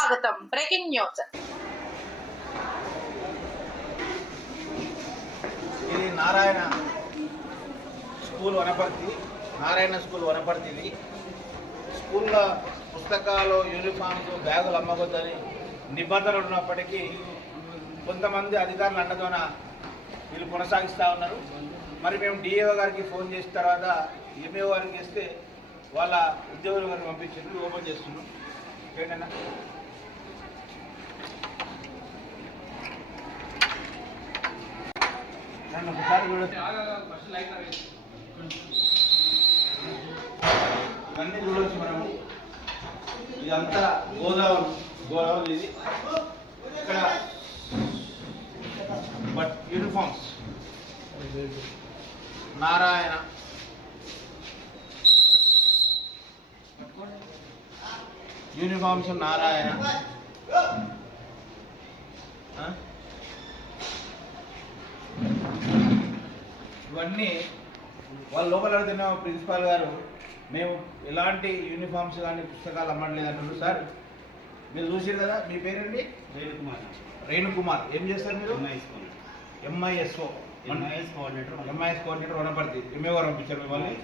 స్వాగతం. Breaking news ఇది Narayana school Wanaparthy Narayana school వనపర్తిది. స్కూల్లో పుస్తకాలు యూనిఫామ్స్ బ్యాగులు అమ్మవద్దని నిబంధనలు ఉన్నప్పటికీ కొంతమంది అధికారులు అండదోన వీళ్ళు కొనసాగిస్తూ ఉన్నారు. మరి మేము డిఏఓ గారికి ఫోన్ చేసిన తర్వాత ఎంఏ గారికి చేస్తే వాళ్ళ ఉద్యోగుల గారిని పంపించారు ఓపెన్ చేస్తున్నాం ఏంటన్నా? నన్ను ఒకసారి కూడా ఇవన్నీ చూడవచ్చు మనము. ఇదంతా గోదావరి గోదావరి ఇది. ఇక్కడ but uniforms. Narayana. Uniforms Narayana. ఇవన్నీ వాళ్ళ లోపల అడుగుతున్న ప్రిన్సిపాల్ గారు మేము ఎలాంటి యూనిఫామ్స్ కానీ పుస్తకాలు అమ్మట్లేదు అంటున్నారు. సార్ మీరు చూసారు కదా మీ పేరండి రేణుకుమార్. రేణుకుమార్. ఏం చేస్తారు మీరు. MISO MIS coordinator MIS coordinator Wanaparthy. MA గారు పంపించారు మిమ్మల్ని?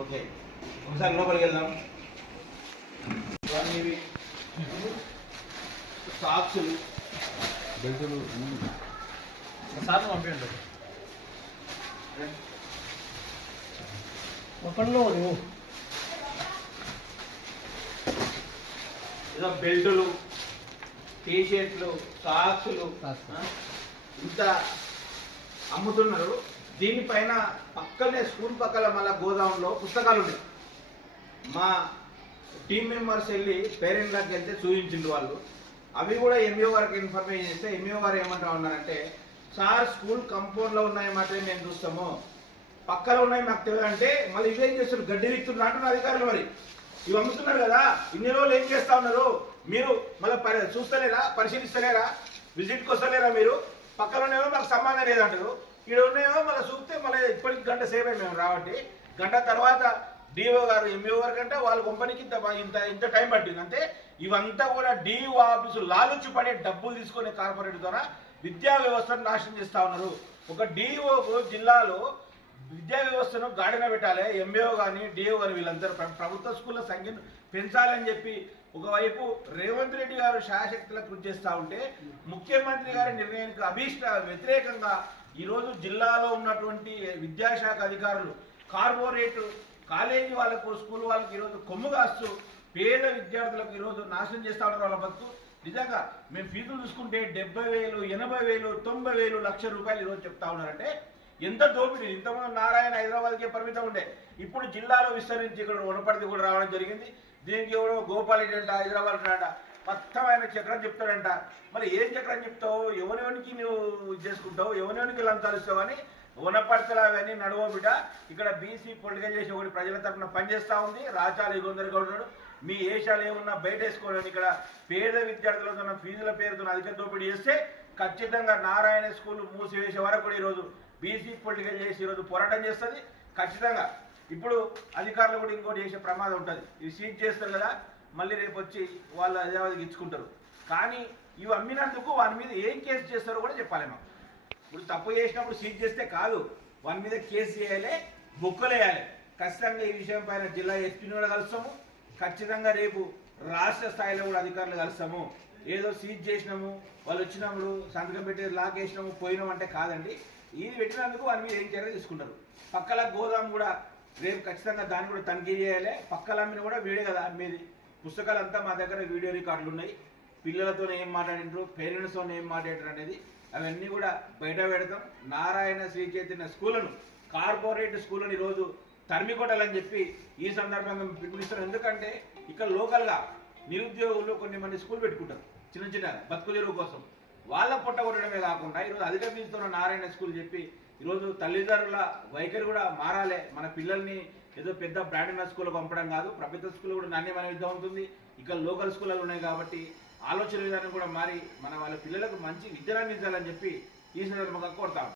ఓకే. ఒకసారి లోపలికి వెళ్దాం. ఇవన్నీ ఇవి. సాక్సులు. సార్ పంపించండి. ఒకళ్ళు ఏదో బెల్టులు టీ షర్ట్లు సాక్సులు ఇంత అమ్ముతున్నారు. దీనిపైన పక్కనే స్కూల్ పక్కన మళ్ళా గోదాంలో పుస్తకాలు ఉన్నాయి. మా టీం మెంబర్స్ వెళ్ళి పేరెంట్లకు వెళ్తే చూపించిండు వాళ్ళు. అవి కూడా ఎంఈఓ గారికి ఇన్ఫర్మేషన్ ఇస్తే ఎంఈఓ గారు ఏమంటా ఉన్నారంటే సార్ స్కూల్ కంపౌండ్లో ఉన్నాయి మాత్రమే మేము చూస్తాము. పక్కన ఉన్నాయి మాకు తెలియదు అంటే మళ్ళీ ఇవేం చేస్తున్నారు? గడ్డి విత్తున్నారు అంటున్నారు అధికారులు మరి. ఇవి అమ్ముతున్నారు కదా. ఇన్ని రోజులు ఏం చేస్తా ఉన్నారు? మీరు మళ్ళీ చూస్తలేరా? పరిశీలిస్తలేరా? విజిట్కి వస్తలేరా మీరు? పక్కన ఉన్నాయో మాకు సంబంధం లేదంటారు. ఇక్కడ ఉన్నాయో మళ్ళీ చూస్తే మళ్ళీ ఇప్పటికి గంట సేపు మేము రాబట్టి గంట తర్వాత డిఓ గారు ఎంఈఓ గారు కంటే వాళ్ళ కంపెనీకి ఇంత ఇంత ఇంత టైం పట్టింది. అంటే ఇవంతా కూడా డిఓ ఆఫీసు లాలుచ్చి పడే డబ్బులు తీసుకునే కార్పొరేట్ ద్వారా విద్యా వ్యవస్థను నాశనం చేస్తా ఉన్నారు. ఒక డిఓకు జిల్లాలో విద్యా వ్యవస్థను గాడిన పెట్టాలి. ఎంబీఓ కానీ డిఓ కానీ వీళ్ళందరూ ప్రభుత్వ స్కూళ్ళ సంఖ్యను పెంచాలని చెప్పి ఒకవైపు రేవంత్ రెడ్డి గారు శాశక్తుల కృషి చేస్తూ ఉంటే ముఖ్యమంత్రి గారి నిర్ణయానికి అభీష్ట వ్యతిరేకంగా ఈరోజు జిల్లాలో ఉన్నటువంటి విద్యాశాఖ అధికారులు కార్పొరేట్ కాలేజీ వాళ్ళకు స్కూల్ వాళ్ళకి ఈరోజు కొమ్ము కాస్తూ పేద విద్యార్థులకు ఈరోజు నాశనం చేస్తా ఉన్నారు వాళ్ళ బతుకు. నిజంగా మేము ఫీజులు చూసుకుంటే డెబ్బై వేలు ఎనభై వేలు తొంభై వేలు లక్ష రూపాయలు ఈరోజు చెప్తా ఉన్నారంటే ఎంత దోపిడీ? ఇంతకుముందు నారాయణ హైదరాబాద్కే పరిమితం ఉండే. ఇప్పుడు జిల్లాలో విస్తరించి ఇక్కడ వనపర్తి కూడా రావడం జరిగింది. దీనికి ఎవరో గోపాలరెడ్డి అంట హైదరాబాద్ అంట మొత్తం ఆయన చక్రం చెప్తాడంట. మరి ఏం చక్రం చెప్తావు? ఎవరెవరికి నువ్వు ఇది చేసుకుంటావు? ఎవరెవరికి లంచాలు ఇస్తావు అని వనపర్తలు అవన్నీ నడవ ఇక్కడ బీసీ పొలిటికల్ చేసి ఒకటి ప్రజల తరఫున పనిచేస్తూ ఉంది. రాచాలు ఇగొందరుగా ఉన్నాడు. మీ ఏషాలు ఏమున్నా బయట వేసుకోవాలని ఇక్కడ పేద విద్యార్థులతో ఉన్న ఫీజుల పేరుతో అధిక దోపిడీ చేస్తే ఖచ్చితంగా నారాయణ స్కూల్ మూసివేసే వరకు కూడా ఈరోజు బీసీ పొలిటికల్ చేసి ఈరోజు పోరాటం చేస్తుంది. ఖచ్చితంగా. ఇప్పుడు అధికారులు కూడా ఇంకోటి చేసే ప్రమాదం ఉంటుంది. ఇవి సీజ్ చేస్తారు కదా మళ్ళీ రేపు వచ్చి వాళ్ళు హైదరాబాద్కి ఇచ్చుకుంటారు. కానీ ఇవి అమ్మినందుకు వాని మీద ఏం కేసు చేస్తారో కూడా చెప్పాలి మాకు ఇప్పుడు తప్పు చేసినప్పుడు సీజ్ చేస్తే కాదు. వాని మీద కేసు చేయాలి బుక్కులు వేయాలి ఖచ్చితంగా ఈ విషయం పైన జిల్లా ఎస్పీని కూడా కలుస్తాము. ఖచ్చితంగా రేపు రాష్ట్ర స్థాయిలో కూడా అధికారులు కలుస్తాము. ఏదో సీజ్ చేసినాము వాళ్ళు వచ్చినప్పుడు సంతకం పెట్టి లాక్ వేసినాము పోయినాం అంటే కాదండి. ఇది పెట్టినందుకు వారి మీద ఏం చర్య తీసుకుంటారు? పక్కల గోదాం కూడా రేపు ఖచ్చితంగా దాన్ని కూడా తనిఖీ చేయాలి. పక్కల అమ్మిన కూడా వీడే కదా అమ్మేది. పుస్తకాలంతా మా దగ్గర వీడియో రికార్డులు ఉన్నాయి. పిల్లలతో ఏం మాట్లాడిండ్రు పేరెంట్స్తో ఏం మాట్లాడారు అనేది అవన్నీ కూడా బయట పెడతాం. నారాయణ శ్రీ చైతన్య స్కూళ్ళను కార్పొరేట్ స్కూళ్ళను ఈరోజు తరిమికొట్టాలని చెప్పి ఈ సందర్భంగా మేము ఎందుకంటే ఇక్కడ లోకల్గా నిరుద్యోగులు కొన్ని మంది స్కూల్ పెట్టుకుంటారు. చిన్న చిన్న బతుకు కోసం. వాళ్ళ పొట్ట కొట్టడమే కాకుండా ఈరోజు అధిగమిస్తున్న నారాయణ స్కూల్ చెప్పి ఈరోజు తల్లిదండ్రుల వైఖరి కూడా మారాలే. మన పిల్లల్ని ఏదో పెద్ద బ్రాండ్ స్కూల్ పంపడం కాదు. ప్రభుత్వ స్కూల్ కూడా నాణ్యమైన విద్య ఉంటుంది. ఇక్కడ లోకల్ స్కూళ్ళు ఉన్నాయి కాబట్టి ఆలోచన విధానం కూడా మారి మన వాళ్ళ పిల్లలకు మంచి విద్యను అందించాలని చెప్పి ఈ సందర్భంగా కోరుతాం